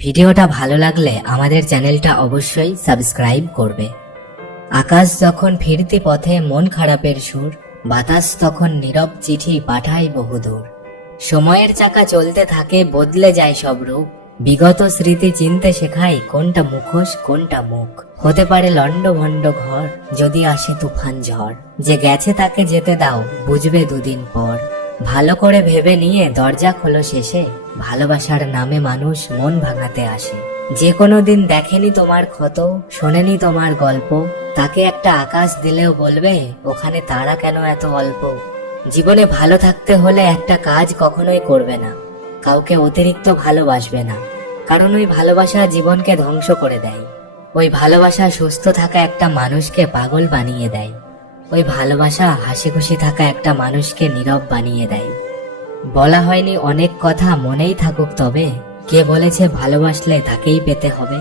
ভিডিওটা ভালো লাগলে আমাদের চ্যানেলটা অবশ্যই সাবস্ক্রাইব করবে। আকাশ যখন ফিরতি পথে মন খারাপের সুর, বাতাস তখন নীরব চিঠি পাঠায় বহুদূর। সময়ের চাকা চলতে থাকে, বদলে যায় সব রূপ। বিগত স্মৃতি চিনতে শেখায় কোনটা মুখোশ কোনটা মুখ। হতে পারে লন্ডভন্ড ঘর, যদি আসে তুফান ঝড়। যে গেছে তাকে যেতে দাও, বুঝবে দুদিন পর। ভালো করে ভেবে নিয়ে দরজা খোলো শেষে, ভালোবাসার নামে মানুষ মন ভাঙাতে আসে। যে কোনো দিন দেখেনি তোমার ক্ষত, শোনেনি তোমার গল্প, তাকে একটা আকাশ দিলেও বলবে ওখানে তারা কেন এত অল্প। জীবনে ভালো থাকতে হলে একটা কাজ কখনোই করবে না, কাউকে অতিরিক্ত ভালোবাসবে না, কারণ ওই ভালোবাসা জীবনকে ধ্বংস করে দেয়। ওই ভালোবাসা সুস্থ থাকা একটা মানুষকে পাগল বানিয়ে দেয়। ওই ভালোবাসা হাসি খুশি থাকা একটা মানুষকে নীরব বানিয়ে দেয়। বলা হয়নি অনেক কথা মনেই থাকুক, তবে কে বলেছে ভালোবাসলে তাকেই পেতে হবে।